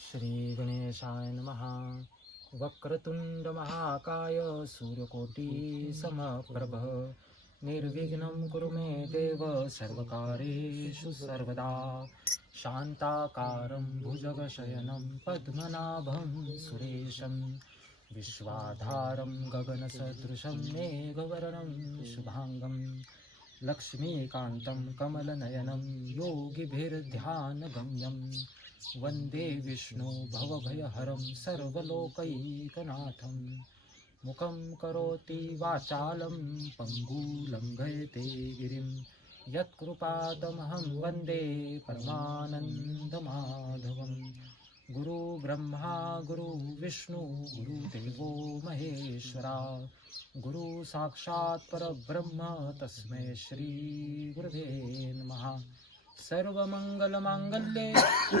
श्री गणेशाय नमः। वक्रतुंड महाकाय सूर्यकोटि समप्रभ निर्विघ्नं कुरु मे देव सर्वकार्येषु सर्वदा। शान्ताकारं भुजगशयनं पद्मनाभं सुरेशं विश्वाधारं गगनसदृशं मेघवर्णं शुभांगं लक्ष्मीकान्तं कमलनयनं योगिभिर्ध्यानगम्यं वन्दे विष्णु भवभयहरं सर्वलोकैकनाथं। मुखं करोति वाचालं पङ्गुलङ्घयते गिरिं यत्कृपातमहं वन्दे परमानन्दमाधवं। गुरु ब्रह्मा गुरु विष्णु गुरुदेवो महेश्वरा गुरु साक्षात् परब्रह्म तस्मै श्री गुरवे नमः। सर्वमंगलमांगल्ये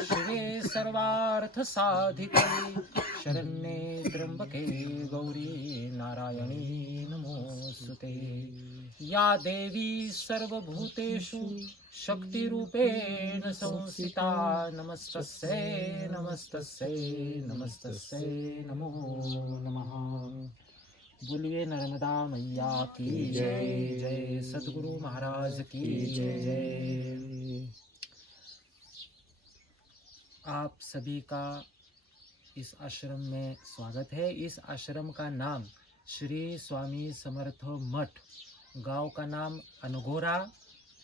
शिवे सर्वार्थसाधिके शरण्ये त्र्यंबके गौरी नारायणी नमोस्तुते। या देवी सर्वभूतेषु शक्तिरूपेण संस्थिता नमस्तस्यै नमस्तस्यै नमस्तस्यै नमो नमः। बोलिए नर्मदा मैया की जय। जय सद्गुरु महाराज की जय। आप सभी का इस आश्रम में स्वागत है। इस आश्रम का नाम श्री स्वामी समर्थ मठ, गांव का नाम अनघोरा,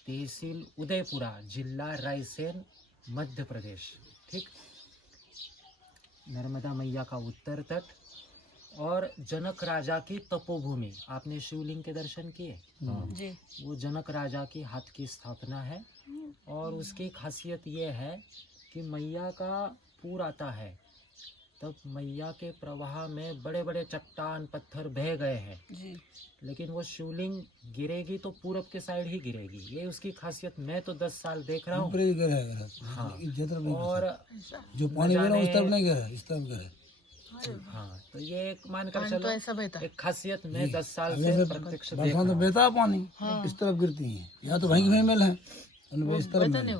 तहसील उदयपुरा, जिला रायसेन, मध्य प्रदेश। ठीक, नर्मदा मैया का उत्तर तट और जनक राजा की तपोभूमि। आपने शिवलिंग के दर्शन किए? जी। वो जनक राजा की हाथ की स्थापना है और उसकी खासियत ये है कि मैया का पूर आता है तब मैया के प्रवाह में बड़े बड़े चट्टान पत्थर बह गए हैं जी। लेकिन वो शिवलिंग गिरेगी तो पूरब के साइड ही गिरेगी। ये उसकी खासियत। मैं तो 10 साल देख रहा हूँ। हाँ, और जो पानी उस तरफ नहीं गिरा, इस तरफ गिरा। हाँ, तो ये एक मानकर चलो एक खासियत। मैं 10 साल से प्रत्यक्ष देख रहा हूँ। बहता पानी इस तरफ गिरती है, या तो वहीं में मिल है इस तरफ में।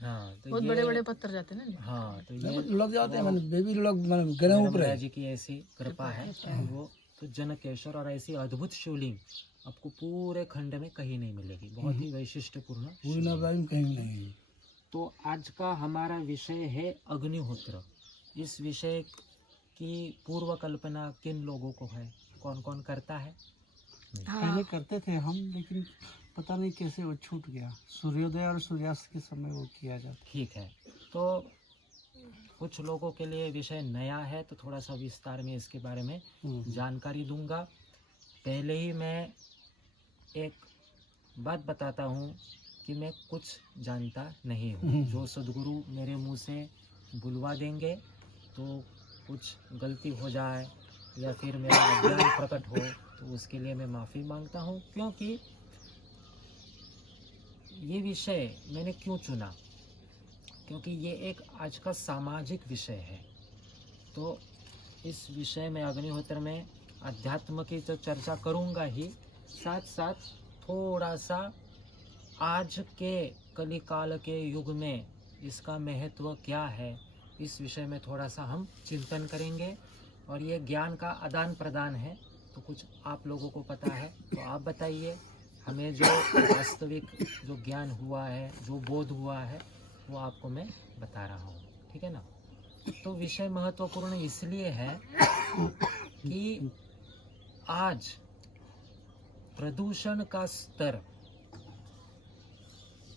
हाँ, तो बहुत बड़े बड़े पत्थर जाते हैं ना। हाँ, तो ये लग जाते हैं, बेबी लोग गिरे ऊपर है जी की ऐसी कृपा है। वो तो जनकेश्वर और ऐसी अद्भुत शिवलिंग आपको पूरे खंड में कहीं नहीं मिलेगी। बहुत ही वैशिष्ट्यपूर्ण कहीं नहीं। तो आज का हमारा विषय है अग्निहोत्र। इस विषय की पूर्व कल्पना किन लोगों को है? कौन कौन करता है? पहले करते थे हम, लेकिन पता नहीं कैसे वो छूट गया। सूर्योदय और सूर्यास्त के समय वो किया जाता। ठीक है, तो कुछ लोगों के लिए विषय नया है तो थोड़ा सा विस्तार में इसके बारे में जानकारी दूंगा। पहले ही मैं एक बात बताता हूँ कि मैं कुछ जानता नहीं हूँ। जो सद्गुरु मेरे मुंह से बुलवा देंगे तो कुछ गलती हो जाए या फिर मेरा अज्ञान प्रकट हो तो उसके लिए मैं माफ़ी मांगता हूँ। क्योंकि ये विषय मैंने क्यों चुना? क्योंकि ये एक आज का सामाजिक विषय है। तो इस विषय में अग्निहोत्र में अध्यात्म की तो चर्चा करूँगा ही, साथ साथ थोड़ा सा आज के कलिकाल के युग में इसका महत्व क्या है, इस विषय में थोड़ा सा हम चिंतन करेंगे। और ये ज्ञान का आदान प्रदान है, तो कुछ आप लोगों को पता है तो आप बताइए। हमें जो वास्तविक जो ज्ञान हुआ है, जो बोध हुआ है, वो आपको मैं बता रहा हूँ। ठीक है ना? तो विषय महत्वपूर्ण इसलिए है कि आज प्रदूषण का स्तर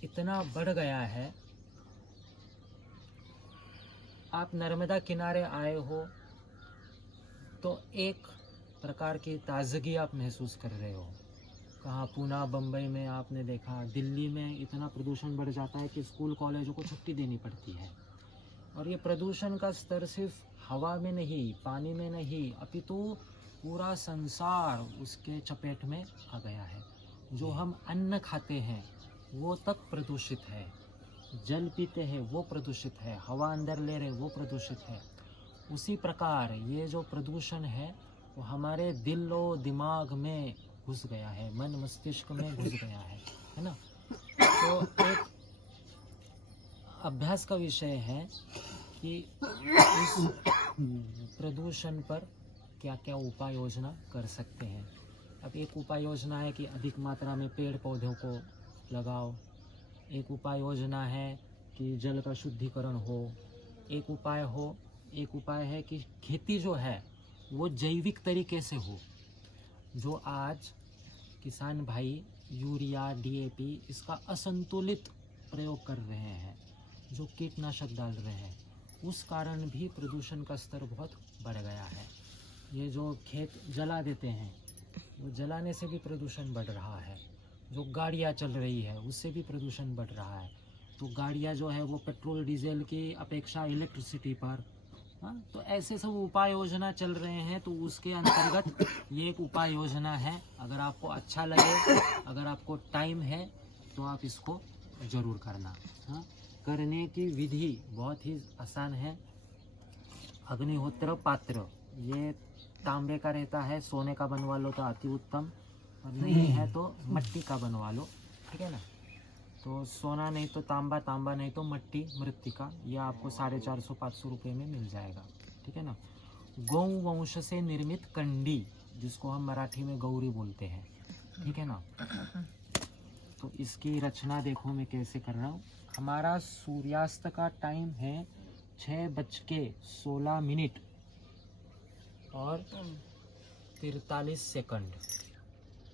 इतना बढ़ गया है। आप नर्मदा किनारे आए हो तो एक प्रकार की ताजगी आप महसूस कर रहे हो। कहाँ पूना बम्बई में आपने देखा, दिल्ली में इतना प्रदूषण बढ़ जाता है कि स्कूल कॉलेजों को छुट्टी देनी पड़ती है। और ये प्रदूषण का स्तर सिर्फ हवा में नहीं, पानी में नहीं, अपितु पूरा संसार उसके चपेट में आ गया है। जो हम अन्न खाते हैं वो तक प्रदूषित है, जल पीते हैं वो प्रदूषित है, हवा अंदर ले रहे वो प्रदूषित है। उसी प्रकार ये जो प्रदूषण है वो हमारे दिल और दिमाग में घुस गया है, मन मस्तिष्क में घुस गया है ना? तो एक अभ्यास का विषय है कि इस प्रदूषण पर क्या क्या उपाय योजना कर सकते हैं। अब एक उपाय योजना है कि अधिक मात्रा में पेड़ पौधों को लगाओ, एक उपाय योजना है कि जल का शुद्धिकरण हो, एक उपाय है कि खेती जो है वो जैविक तरीके से हो। जो आज किसान भाई यूरिया डीएपी इसका असंतुलित प्रयोग कर रहे हैं, जो कीटनाशक डाल रहे हैं, उस कारण भी प्रदूषण का स्तर बहुत बढ़ गया है। ये जो खेत जला देते हैं, वो जलाने से भी प्रदूषण बढ़ रहा है। जो गाड़ियाँ चल रही है उससे भी प्रदूषण बढ़ रहा है। तो गाड़ियाँ जो है वो पेट्रोल डीजल की अपेक्षा इलेक्ट्रिसिटी पर, हाँ, तो ऐसे सब उपाय योजना चल रहे हैं। तो उसके अंतर्गत ये एक उपाय योजना है। अगर आपको अच्छा लगे, अगर आपको टाइम है तो आप इसको ज़रूर करना। हाँ, करने की विधि बहुत ही आसान है। अग्निहोत्र पात्र ये तांबे का रहता है, सोने का बनवा लो तो अति उत्तम, और नहीं है तो मिट्टी का बनवा लो, ठीक है ना। तो सोना नहीं तो तांबा, तांबा नहीं तो मिट्टी मृत्तिका, यह आपको 450-500 रुपये में मिल जाएगा, ठीक है ना। गौ वंश से निर्मित कंडी, जिसको हम मराठी में गौरी बोलते हैं, ठीक है ना। तो इसकी रचना देखो मैं कैसे कर रहा हूँ। हमारा सूर्यास्त का टाइम है 6:16 और 43 सेकंड।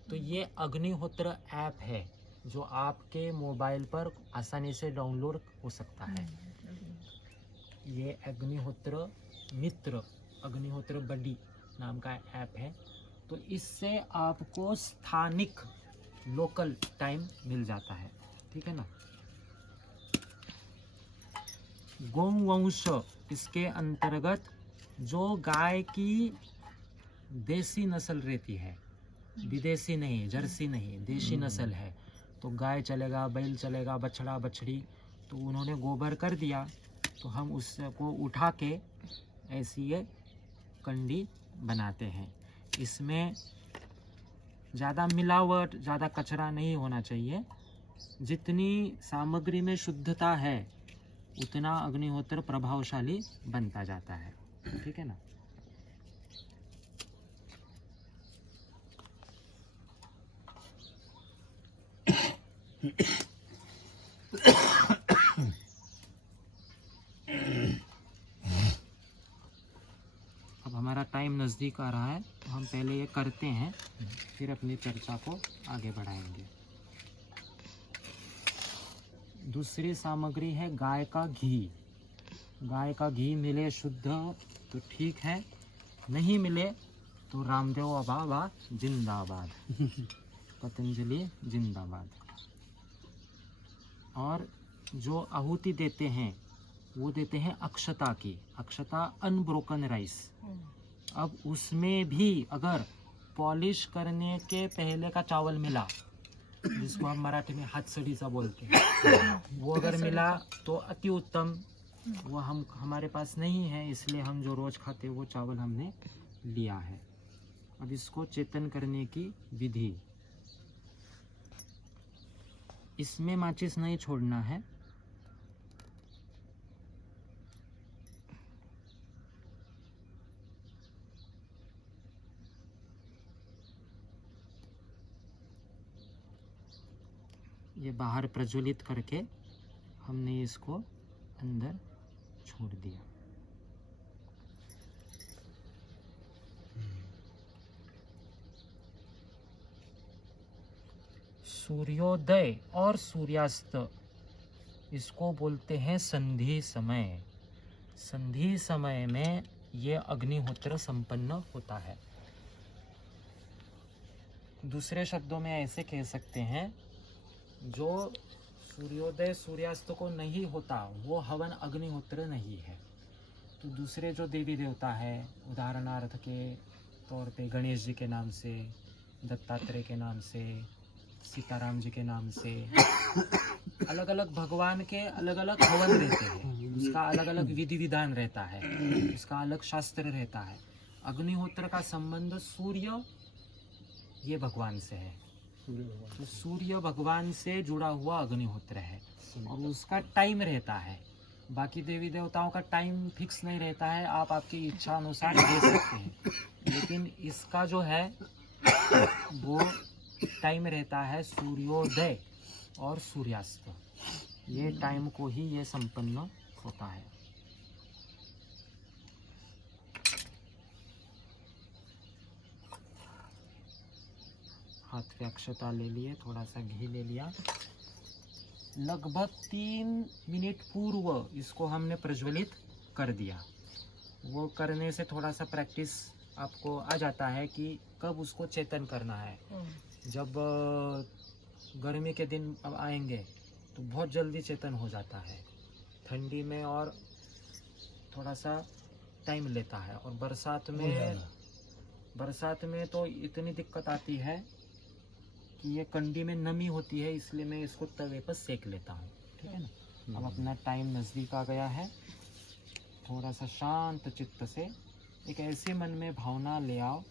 तो ये अग्निहोत्र ऐप है जो आपके मोबाइल पर आसानी से डाउनलोड हो सकता है। ये अग्निहोत्र मित्र, अग्निहोत्र बडी नाम का ऐप है। तो इससे आपको स्थानिक लोकल टाइम मिल जाता है, ठीक है ना। गौवंश इसके अंतर्गत जो गाय की देसी नस्ल रहती है, विदेशी नहीं, जर्सी नहीं, देशी नस्ल है, तो गाय चलेगा, बैल चलेगा, बछड़ा बछड़ी, तो उन्होंने गोबर कर दिया तो हम उसको उठा के ऐसी ये कंडी बनाते हैं। इसमें ज़्यादा मिलावट, ज़्यादा कचरा नहीं होना चाहिए। जितनी सामग्री में शुद्धता है उतना अग्निहोत्र प्रभावशाली बनता जाता है, ठीक है ना। अब हमारा टाइम नज़दीक आ रहा है, तो हम पहले ये करते हैं, फिर अपनी चर्चा को आगे बढ़ाएंगे। दूसरी सामग्री है गाय का घी। गाय का घी मिले शुद्ध तो ठीक है, नहीं मिले तो रामदेव बाबा जिंदाबाद, पतंजलि जिंदाबाद। और जो आहुति देते हैं वो देते हैं अक्षता की, अक्षता अनब्रोकन राइस। अब उसमें भी अगर पॉलिश करने के पहले का चावल मिला, जिसको हम मराठी में हाथसडीचा बोलते हैं, वो अगर मिला तो अति उत्तम। वो हमारे पास नहीं है, इसलिए हम जो रोज खाते वो चावल हमने लिया है। अब इसको चेतन करने की विधि, इसमें माचिस नहीं छोड़ना है। ये बाहर प्रज्वलित करके हमने इसको अंदर छोड़ दिया। सूर्योदय और सूर्यास्त इसको बोलते हैं संधि समय। संधि समय में ये अग्निहोत्र संपन्न होता है। दूसरे शब्दों में ऐसे कह सकते हैं, जो सूर्योदय सूर्यास्त को नहीं होता वो हवन अग्निहोत्र नहीं है। तो दूसरे जो देवी देवता है, उदाहरणार्थ के तौर पे गणेश जी के नाम से, दत्तात्रेय के नाम से, सीताराम जी के नाम से, अलग अलग भगवान के अलग अलग हवन रहते हैं, उसका अलग अलग विधि विधान रहता है, उसका अलग शास्त्र रहता है। अग्निहोत्र का संबंध सूर्य ये भगवान से है, तो सूर्य भगवान से जुड़ा हुआ अग्निहोत्र है और उसका टाइम रहता है। बाकी देवी देवताओं का टाइम फिक्स नहीं रहता है, आप आपकी इच्छा अनुसार दे सकते हैं, लेकिन इसका जो है वो टाइम रहता है सूर्योदय और सूर्यास्त, ये टाइम को ही ये संपन्न होता है। हाथ पे अक्षता ले लिए, थोड़ा सा घी ले लिया। लगभग 3 मिनट पूर्व इसको हमने प्रज्वलित कर दिया। वो करने से थोड़ा सा प्रैक्टिस आपको आ जाता है कि कब उसको चेतन करना है। जब गर्मी के दिन अब आएंगे तो बहुत जल्दी चेतन हो जाता है, ठंडी में और थोड़ा सा टाइम लेता है, और बरसात में तो इतनी दिक्कत आती है कि ये कंडी में नमी होती है, इसलिए मैं इसको तवे पर सेक लेता हूँ। ठीक है ना। अब अपना टाइम नज़दीक आ गया है। थोड़ा सा शांत चित्त से एक ऐसे मन में भावना ले आओ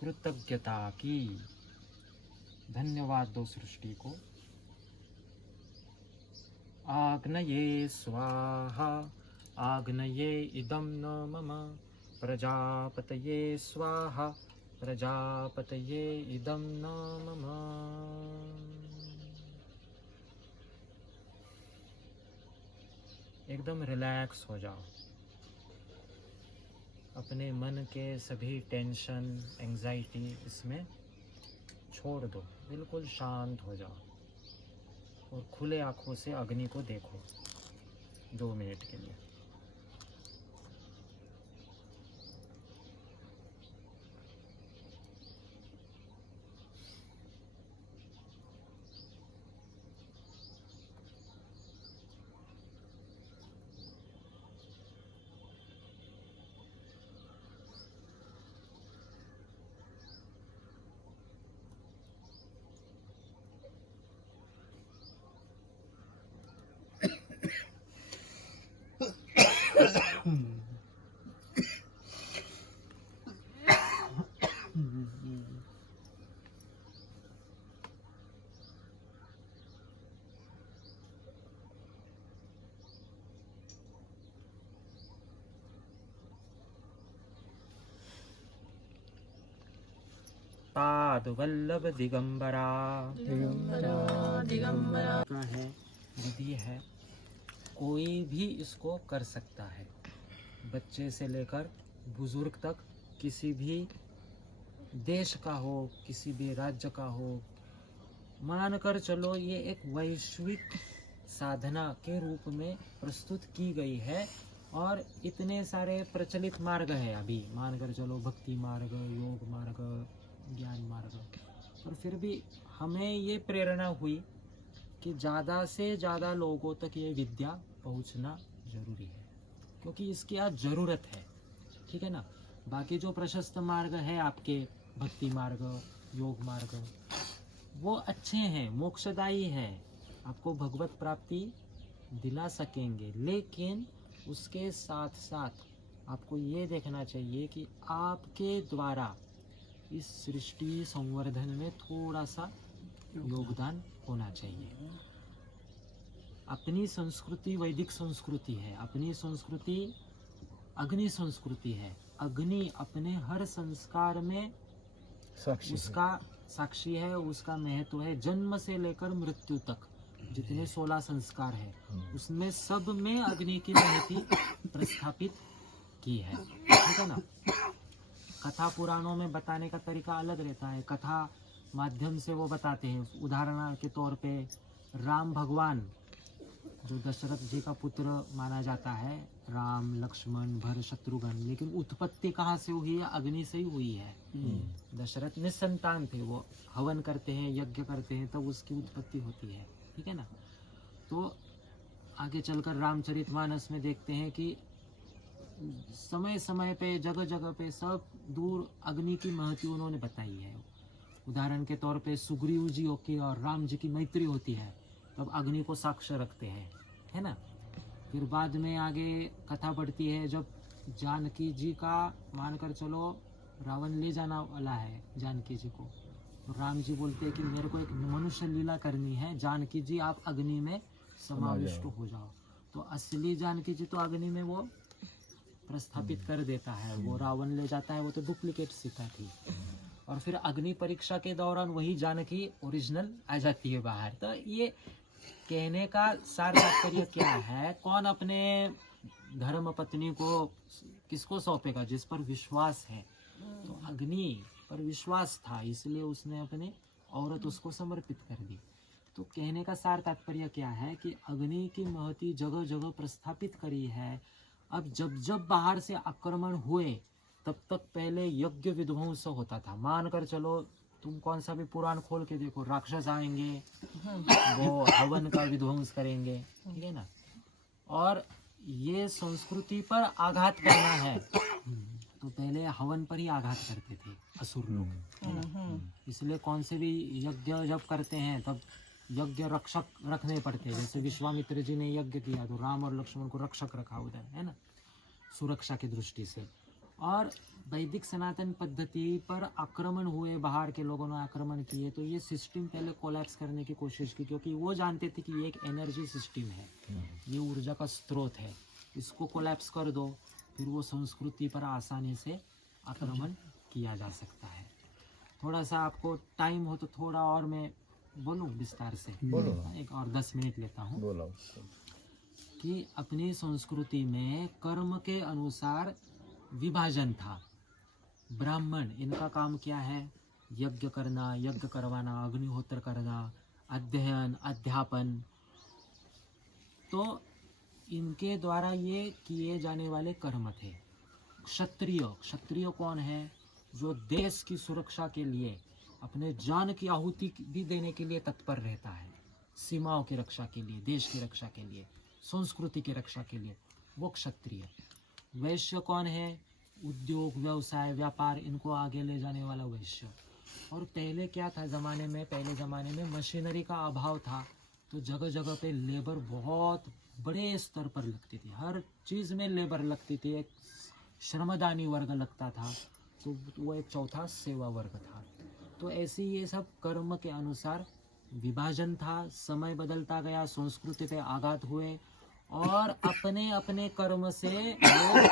कृतज्ञता की, धन्यवाद दो सृष्टि को। आग्नये स्वाहा आग्नये इदं न मम, प्रजापतये स्वाहा प्रजापतये इदं न मम। एकदम रिलैक्स हो जाओ, अपने मन के सभी टेंशन एंजाइटी इसमें छोड़ दो, बिल्कुल शांत हो जाओ और खुले आँखों से अग्नि को देखो 2 मिनट के लिए। पाद वल्लभ दिगंबरा का है, विधि है, कोई भी इसको कर सकता है, बच्चे से लेकर बुजुर्ग तक, किसी भी देश का हो, किसी भी राज्य का हो। मानकर चलो ये एक वैश्विक साधना के रूप में प्रस्तुत की गई है, और इतने सारे प्रचलित मार्ग है अभी, मानकर चलो भक्ति मार्ग, योग मार्ग, ज्ञान मार्ग, पर फिर भी हमें ये प्रेरणा हुई कि ज़्यादा से ज़्यादा लोगों तक ये विद्या पहुंचना जरूरी है, क्योंकि इसकी आज ज़रूरत है। ठीक है ना। बाकी जो प्रशस्त मार्ग है आपके, भक्ति मार्ग, योग मार्ग, वो अच्छे हैं, मोक्षदायी है, आपको भगवत प्राप्ति दिला सकेंगे, लेकिन उसके साथ साथ आपको ये देखना चाहिए कि आपके द्वारा इस सृष्टि संवर्धन में थोड़ा सा योगदान होना चाहिए। अपनी संस्कृति वैदिक संस्कृति है, अपनी संस्कृति अग्नि संस्कृति है। अग्नि अपने हर संस्कार में उसका साक्षी है, उसका महत्व है। जन्म से लेकर मृत्यु तक जितने 16 संस्कार है, उसमें सब में अग्नि की महती प्रस्थापित की है। ठीक है ना। कथा पुराणों में बताने का तरीका अलग रहता है, कथा माध्यम से वो बताते हैं। उदाहरण के तौर पे राम भगवान जो दशरथ जी का पुत्र माना जाता है, राम, लक्ष्मण, भरत, शत्रुघ्न, लेकिन उत्पत्ति कहाँ से हुई है? अग्नि से ही हुई है। दशरथ निसंतान थे, वो हवन करते हैं, यज्ञ करते हैं, तब उसकी उत्पत्ति होती है। ठीक है ना। तो आगे चलकर रामचरितमानस में देखते हैं कि समय समय पे, जगह जगह पे, सब दूर अग्नि की महती उन्होंने बताई है। उदाहरण के तौर पे सुग्रीव जी की और राम जी की मैत्री होती है, तब अग्नि को साक्ष्य रखते हैं, है ना। फिर बाद में आगे कथा बढ़ती है, जब जानकी जी का मानकर चलो रावण ले जाना वाला है जानकी जी को, तो राम जी बोलते हैं कि मेरे को एक मनुष्य लीला करनी है, जानकी जी आप अग्नि में समाविष्ट हो जाओ। तो असली जानकी जी तो अग्नि में वो प्रस्थापित कर देता है, वो रावण ले जाता है, वो तो डुप्लीकेट सीता थी। और फिर अग्नि परीक्षा के दौरान वही जानकी ओरिजिनल आ जाती है बाहर। तो ये कहने का सार तात्पर्य क्या है, कौन अपने धर्म पत्नी को किसको सौंपेगा, जिस पर विश्वास है। तो अग्नि पर विश्वास था, इसलिए उसने अपनी औरत उसको समर्पित कर दी। तो कहने का सार तात्पर्य क्या है कि अग्नि की महती जगह जगह प्रस्थापित करी है। अब जब जब बाहर से आक्रमण हुए तब तक पहले यज्ञ विध्वंस होता था। मान कर चलो, तुम कौन सा भी पुराण खोल के देखो, राक्षस आएंगे, वो हवन का विध्वंस करेंगे, ठीक है ना। और ये संस्कृति पर आघात करना है तो पहले हवन पर ही आघात करते थे असुर लोग, है ना। इसलिए कौन से भी यज्ञ जब करते हैं तब यज्ञ रक्षक रखने पड़ते हैं। जैसे विश्वामित्र जी ने यज्ञ किया तो राम और लक्ष्मण को रक्षक रखा उधर, है ना, सुरक्षा की दृष्टि से। और वैदिक सनातन पद्धति पर आक्रमण हुए, बाहर के लोगों ने आक्रमण किए, तो ये सिस्टम पहले कोलैप्स करने की कोशिश की, क्योंकि वो जानते थे कि ये एक एनर्जी सिस्टम है, ये ऊर्जा का स्रोत है, इसको कोलैप्स कर दो, फिर वो संस्कृति पर आसानी से आक्रमण किया जा सकता है। थोड़ा सा आपको टाइम हो तो थोड़ा और मैं बोलूं विस्तार से, एक और 10 मिनट लेता हूँ। कि अपनी संस्कृति में कर्म के अनुसार विभाजन था। ब्राह्मण, इनका काम क्या है, यज्ञ करना, यज्ञ करवाना, अग्निहोत्र करना, अध्ययन, अध्यापन। तो इनके द्वारा ये किए जाने वाले कर्म थे। क्षत्रिय, क्षत्रिय कौन है, जो देश की सुरक्षा के लिए अपने जान की आहुति भी देने के लिए तत्पर रहता है, सीमाओं की रक्षा के लिए, देश की रक्षा के लिए, संस्कृति की रक्षा के लिए, वो क्षत्रिय। वैश्य कौन है, उद्योग, व्यवसाय, व्यापार, इनको आगे ले जाने वाला वैश्य। और पहले क्या था ज़माने में, पहले ज़माने में मशीनरी का अभाव था, तो जगह जगह पे लेबर बहुत बड़े स्तर पर लगती थी, हर चीज़ में लेबर लगती थी। एक श्रमदानी वर्ग लगता था, तो वो एक चौथा सेवा वर्ग था। तो ऐसे ये सब कर्म के अनुसार विभाजन था। समय बदलता गया, संस्कृति पे आघात हुए और अपने अपने कर्म से लोग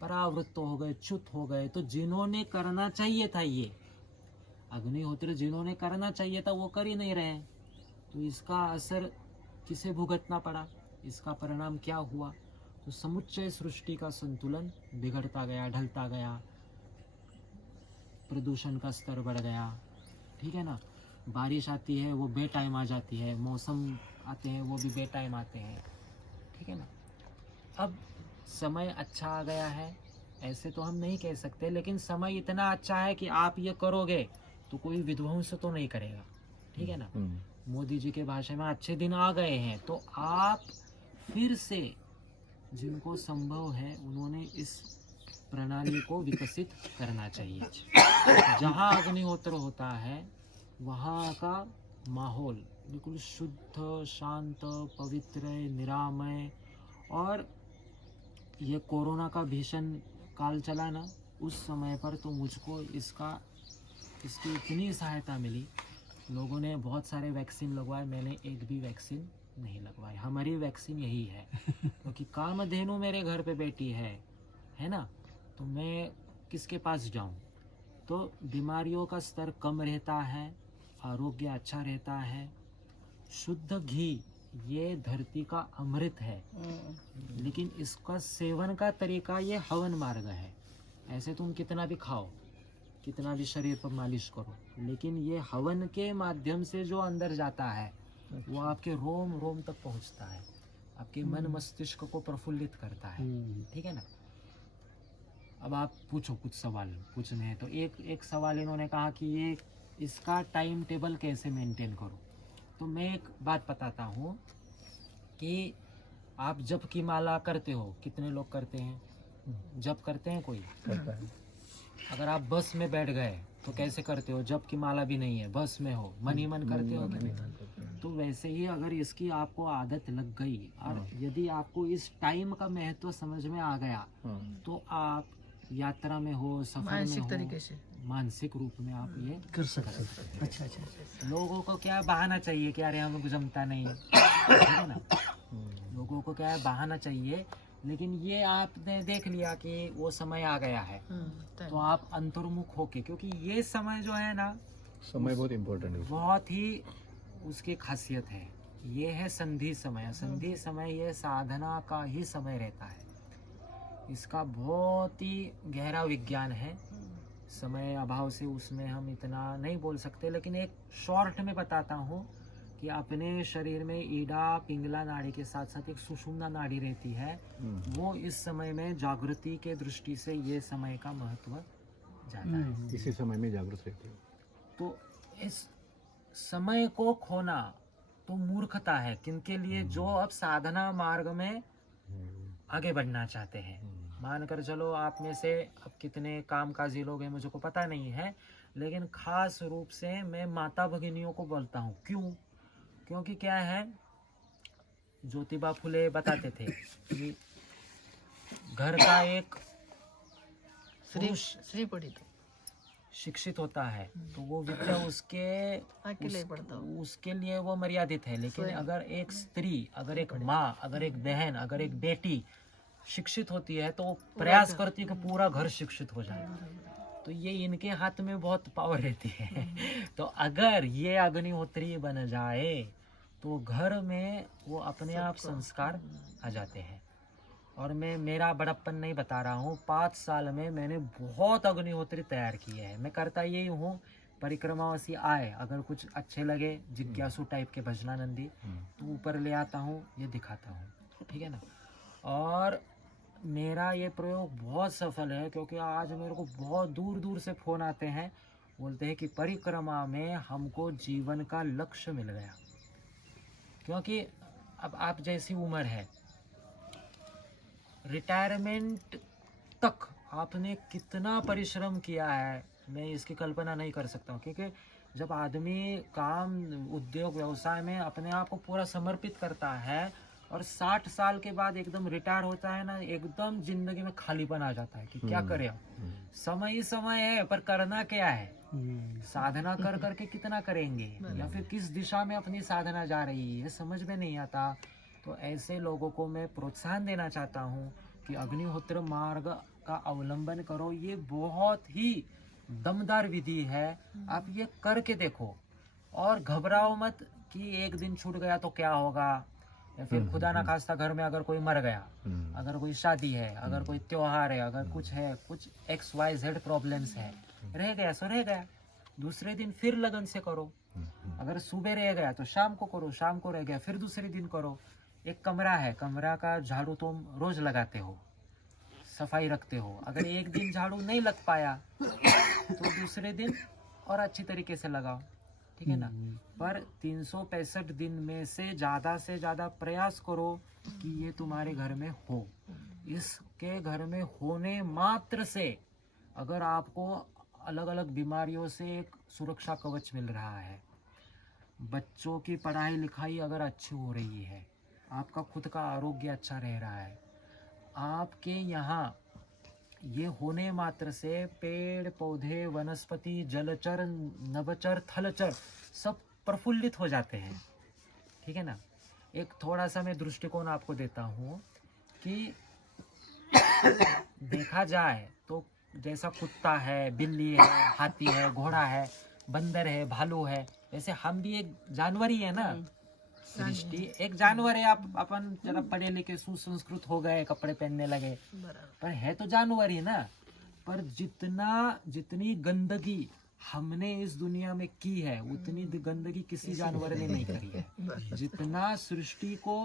परावृत्त हो गए, च्युत हो गए। तो जिन्होंने करना चाहिए था, ये अग्निहोत्र जिन्होंने करना चाहिए था वो कर ही नहीं रहे, तो इसका असर किसे भुगतना पड़ा, इसका परिणाम क्या हुआ। तो समुच्चय सृष्टि का संतुलन बिगड़ता गया, ढलता गया, प्रदूषण का स्तर बढ़ गया, ठीक है ना। बारिश आती है वो बेटाइम आ जाती है, मौसम आते हैं वो भी बेटाइम आते हैं, ठीक है ना। अब समय अच्छा आ गया है ऐसे तो हम नहीं कह सकते, लेकिन समय इतना अच्छा है कि आप ये करोगे तो कोई विध्वंस तो नहीं करेगा, ठीक है ना। मोदी जी के भाषण में अच्छे दिन आ गए हैं, तो आप फिर से जिनको संभव है उन्होंने इस प्रणाली को विकसित करना चाहिए। जहाँ अग्निहोत्र होता है वहाँ का माहौल बिल्कुल शुद्ध, शांत, पवित्र, निरामय। और ये कोरोना का भीषण काल चला ना, उस समय पर तो मुझको इसकी इतनी सहायता मिली। लोगों ने बहुत सारे वैक्सीन लगवाए, मैंने एक भी वैक्सीन नहीं लगवाई। हमारी वैक्सीन यही है क्योंकि कामधेनु मेरे घर पे बैठी है ना, तो मैं किसके पास जाऊं। तो बीमारियों का स्तर कम रहता है, आरोग्य अच्छा रहता है। शुद्ध घी ये धरती का अमृत है, लेकिन इसका सेवन का तरीका ये हवन मार्ग है। ऐसे तुम कितना भी खाओ, कितना भी शरीर पर मालिश करो, लेकिन ये हवन के माध्यम से जो अंदर जाता है वो आपके रोम रोम तक पहुंचता है, आपके मन मस्तिष्क को प्रफुल्लित करता है, ठीक है ना। अब आप पूछो कुछ सवाल पूछने हैं, तो एक सवाल इन्होंने कहा कि ये इसका टाइम टेबल कैसे मेंटेन करो। तो मैं एक बात बताता हूँ कि आप जप की माला करते हो, कितने लोग करते हैं, जप करते हैं कोई? अगर आप बस में बैठ गए तो कैसे करते हो, जप की माला भी नहीं है, बस में हो, मन ही मन करते हो कि नहीं? तो वैसे ही अगर इसकी आपको आदत लग गई और यदि आपको इस टाइम का महत्व समझ में आ गया, तो आप यात्रा में हो, सफर में मानसिक हो, तरीके से मानसिक रूप में आप ये कर सकते हैं। अच्छा अच्छा अच्छा। लोगों को क्या बहाना चाहिए कि अरे हमको जमता नहीं, ठीक है ना। लोगों को क्या है बहाना चाहिए, लेकिन ये आपने देख लिया कि वो समय आ गया है, तो आप अंतर्मुख होके, क्योंकि ये समय जो है ना, समय बहुत इम्पोर्टेंट है। बहुत ही उसकी खासियत है। ये है संधि समय। संधि समय ये साधना का ही समय रहता है। इसका बहुत ही गहरा विज्ञान है। समय अभाव से उसमें हम इतना नहीं बोल सकते, लेकिन एक शॉर्ट में बताता हूँ कि अपने शरीर में ईडा पिंगला नाड़ी के साथ साथ एक सुषुम्ना नाड़ी रहती है। वो इस समय में जागृति के दृष्टि से ये समय का महत्व ज़्यादा है। इसी समय में जागरूक रहते हो। तो इस समय को खोना तो मूर्खता है किनके लिए, जो अब साधना मार्ग में आगे बढ़ना चाहते हैं। मानकर चलो आप में से अब कितने कामकाजी लोग हैं मुझे को पता नहीं है, लेकिन खास रूप से मैं माता भगिनियों को बोलता हूँ। क्यों? क्योंकि क्या है, ज्योतिबा फुले बताते थे कि घर का एक पुरुष श्री पढ़ी तो शिक्षित होता है तो वो विद्या अकेले पढ़ता हो। उसके लिए वो मर्यादित है, लेकिन अगर एक स्त्री, अगर एक माँ, अगर एक बहन, अगर एक बेटी शिक्षित होती है तो वो प्रयास करती है कि पूरा घर शिक्षित हो जाए। तो ये इनके हाथ में बहुत पावर रहती है। तो अगर ये अग्निहोत्री बन जाए तो घर में वो अपने आप संस्कार आ जाते हैं। और मैं मेरा बड़प्पन नहीं बता रहा हूँ, 5 साल में मैंने बहुत अग्निहोत्री तैयार किए हैं। मैं करता यही हूँ, परिक्रमावासी आए, अगर कुछ अच्छे लगे जिज्ञासु टाइप के भजनानंदी तो ऊपर ले आता हूँ, ये दिखाता हूँ, ठीक है ना। और मेरा ये प्रयोग बहुत सफल है, क्योंकि आज मेरे को बहुत दूर दूर से फ़ोन आते हैं, बोलते हैं कि परिक्रमा में हमको जीवन का लक्ष्य मिल गया। क्योंकि अब आप जैसी उम्र है, रिटायरमेंट तक आपने कितना परिश्रम किया है मैं इसकी कल्पना नहीं कर सकता हूँ। क्योंकि जब आदमी काम, उद्योग, व्यवसाय में अपने आप को पूरा समर्पित करता है और 60 साल के बाद एकदम रिटायर होता है ना, एकदम जिंदगी में खालीपन आ जाता है कि क्या करें अब। समय ही समय है, पर करना क्या है, साधना कर करके कितना करेंगे, या फिर किस दिशा में अपनी साधना जा रही है समझ में नहीं आता। तो ऐसे लोगों को मैं प्रोत्साहन देना चाहता हूँ कि अग्निहोत्र मार्ग का अवलंबन करो। ये बहुत ही दमदार विधि है, आप ये करके देखो और घबराओ मत कि एक दिन छूट गया तो क्या होगा, या फिर खुदा ना खास्ता घर में अगर कोई मर गया, अगर कोई शादी है, अगर कोई त्योहार है, अगर कुछ है, कुछ XYZ प्रॉब्लम्स है, रह गया सो रह गया, दूसरे दिन फिर लगन से करो। अगर सुबह रह गया तो शाम को करो, शाम को रह गया फिर दूसरे दिन करो। एक कमरा है, कमरा का झाड़ू तुम रोज लगाते हो, सफाई रखते हो, अगर एक दिन झाड़ू नहीं लग पाया तो दूसरे दिन और अच्छी तरीके से लगाओ, ठीक है ना। पर 365 दिन में से ज़्यादा प्रयास करो कि ये तुम्हारे घर में हो। इसके घर में होने मात्र से अगर आपको अलग अलग बीमारियों से एक सुरक्षा कवच मिल रहा है, बच्चों की पढ़ाई लिखाई अगर अच्छी हो रही है, आपका खुद का आरोग्य अच्छा रह रहा है, आपके यहाँ ये होने मात्र से पेड़ पौधे, वनस्पति, जलचर, नभचर, थलचर सब प्रफुल्लित हो जाते हैं, ठीक है ना। एक थोड़ा सा मैं दृष्टिकोण आपको देता हूँ कि देखा जाए तो जैसा कुत्ता है, बिल्ली है, हाथी है, घोड़ा है, बंदर है, भालू है, वैसे हम भी एक जानवर ही है ना। सृष्टि एक जानवर है। आप अपन जरा पढ़े लिखे सुसंस्कृत हो गए, कपड़े पहनने लगे, पर है तो जानवर ही ना। पर जितनी गंदगी हमने इस दुनिया में की है उतनी गंदगी किसी जानवर ने नहीं करी है। जितना सृष्टि को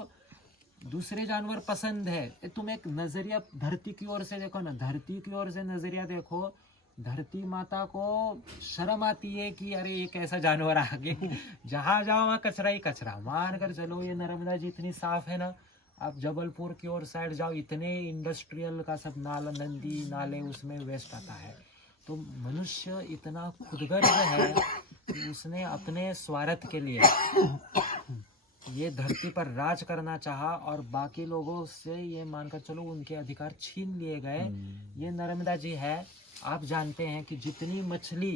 दूसरे जानवर पसंद है, तुम एक नजरिया धरती की ओर से देखो ना, धरती की ओर से नजरिया देखो, धरती माता को शर्म आती है कि अरे ये कैसा जानवर आ गया। जहाँ जाओ वहाँ कचरा ही कचरा। मान कर चलो ये नर्मदा जी इतनी साफ है ना, आप जबलपुर की ओर साइड जाओ, इतने इंडस्ट्रियल का सब नाला, नदी नाले, उसमें वेस्ट आता है। तो मनुष्य इतना खुदगर्ज है कि उसने अपने स्वार्थ के लिए ये धरती पर राज करना चाहा और बाकी लोगों से ये मानकर चलो उनके अधिकार छीन लिए गए। ये नर्मदा जी है। आप जानते हैं कि जितनी मछली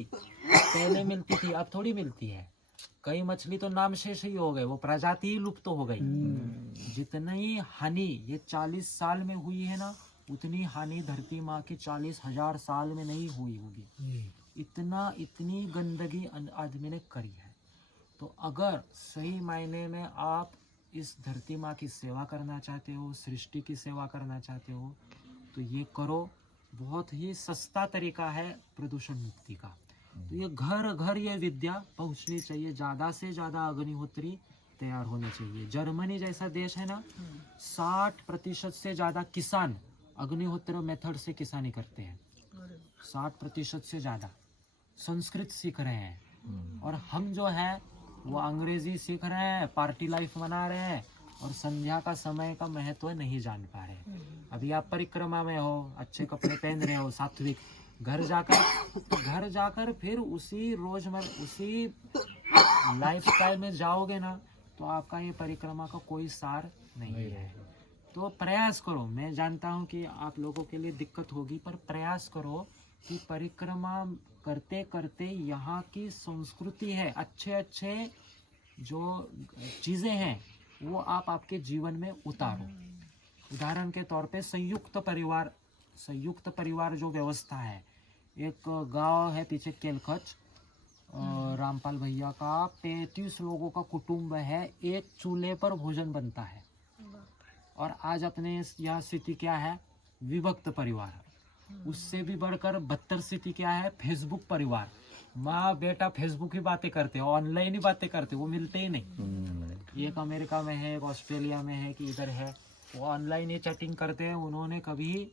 पहले मिलती थी अब थोड़ी मिलती है। कई मछली तो नाम शेष ही हो गए, वो प्रजाति ही लुप्त हो गई। जितनी हानि ये 40 साल में हुई है ना, उतनी हानि धरती माँ की 40,000 साल में नहीं हुई होगी। इतनी गंदगी आदमी ने करी है। तो अगर सही मायने में आप इस धरती माँ की सेवा करना चाहते हो, सृष्टि की सेवा करना चाहते हो, तो ये करो। बहुत ही सस्ता तरीका है प्रदूषण मुक्ति का। तो ये घर घर ये विद्या पहुंचनी चाहिए। ज़्यादा से ज़्यादा अग्निहोत्री तैयार होने चाहिए। जर्मनी जैसा देश है ना, 60% से ज़्यादा किसान अग्निहोत्र मेथड से किसानी करते हैं। 60% से ज़्यादा संस्कृत सीख रहे हैं। और हम जो है वो अंग्रेजी सीख रहे हैं, पार्टी लाइफ मना रहे हैं और संध्या का समय का महत्व नहीं जान पा रहे। अभी आप परिक्रमा में हो, अच्छे कपड़े पहन रहे हो, सात्विक, घर जाकर फिर उसी रोजमर्रा उसी लाइफस्टाइल में जाओगे ना, तो आपका ये परिक्रमा का कोई सार नहीं है। तो प्रयास करो। मैं जानता हूँ कि आप लोगों के लिए दिक्कत होगी, पर प्रयास करो कि परिक्रमा करते करते यहाँ की संस्कृति है, अच्छे जो चीज़ें हैं वो आप आपके जीवन में उतारो। उदाहरण के तौर पे संयुक्त परिवार जो व्यवस्था है। एक गांव है पीछे केलखच, रामपाल भैया का 35 लोगों का कुटुंब है, एक चूल्हे पर भोजन बनता है। और आज अपने यहाँ स्थिति क्या है, विभक्त परिवार। उससे भी बढ़कर 72 स्थिति क्या है, फेसबुक परिवार। माँ बेटा फेसबुक ही बातें करते हैं, ऑनलाइन ही बातें करते हैं, वो मिलते ही नहीं। एक अमेरिका में है, एक ऑस्ट्रेलिया में है, कि इधर है, वो ऑनलाइन ही चैटिंग करते हैं। उन्होंने कभी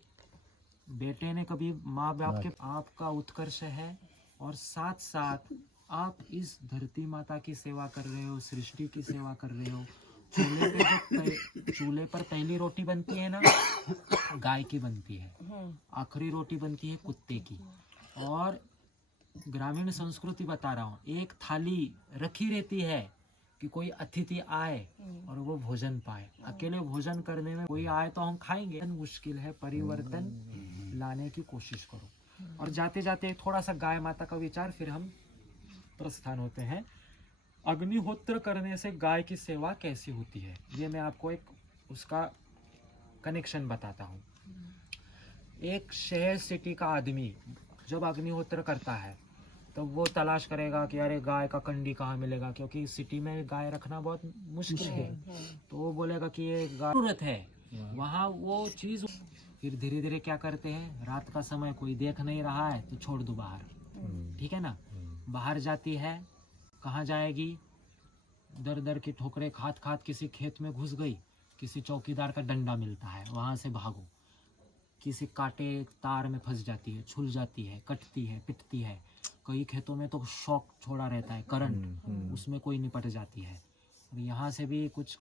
बेटे ने कभी माँ बाप के आपका उत्कर्ष है। और साथ साथ आप इस धरती माता की सेवा कर रहे हो, सृष्टि की सेवा कर रहे हो। चूल्हे पर पहली रोटी बनती है ना, गाय की बनती है। आखिरी रोटी बनती है कुत्ते की। और ग्रामीण संस्कृति बता रहा हूँ, एक थाली रखी रहती है कि कोई अतिथि आए और वो भोजन पाए। अकेले भोजन करने में कोई आए तो हम खाएंगे, मुश्किल है। परिवर्तन लाने की कोशिश करो। और जाते जाते थोड़ा सा गाय माता का विचार, फिर हम प्रस्थान होते हैं। अग्निहोत्र करने से गाय की सेवा कैसी होती है, ये मैं आपको एक उसका कनेक्शन बताता हूँ। एक शहर सिटी का आदमी जब अग्निहोत्र करता है तो वो तलाश करेगा कि अरे गाय का कंडी कहाँ मिलेगा, क्योंकि सिटी में गाय रखना बहुत मुश्किल है। तो वो बोलेगा कि ये गाय जरूरत है, वहाँ वो चीज़। फिर धीरे धीरे क्या करते हैं, रात का समय कोई देख नहीं रहा है तो छोड़ दो बाहर, ठीक है ना। बाहर जाती है, कहाँ जाएगी, दर दर की ठोकरें खात किसी खेत में घुस गई, किसी चौकीदार का डंडा मिलता है, वहाँ से भागो। किसी कांटे तार में फंस जाती है, छुल जाती है, कटती है, पिटती है। कई खेतों में तो शॉक छोड़ा रहता है, करंट, उसमें कोई निपट जाती है। यहाँ से भी कुछ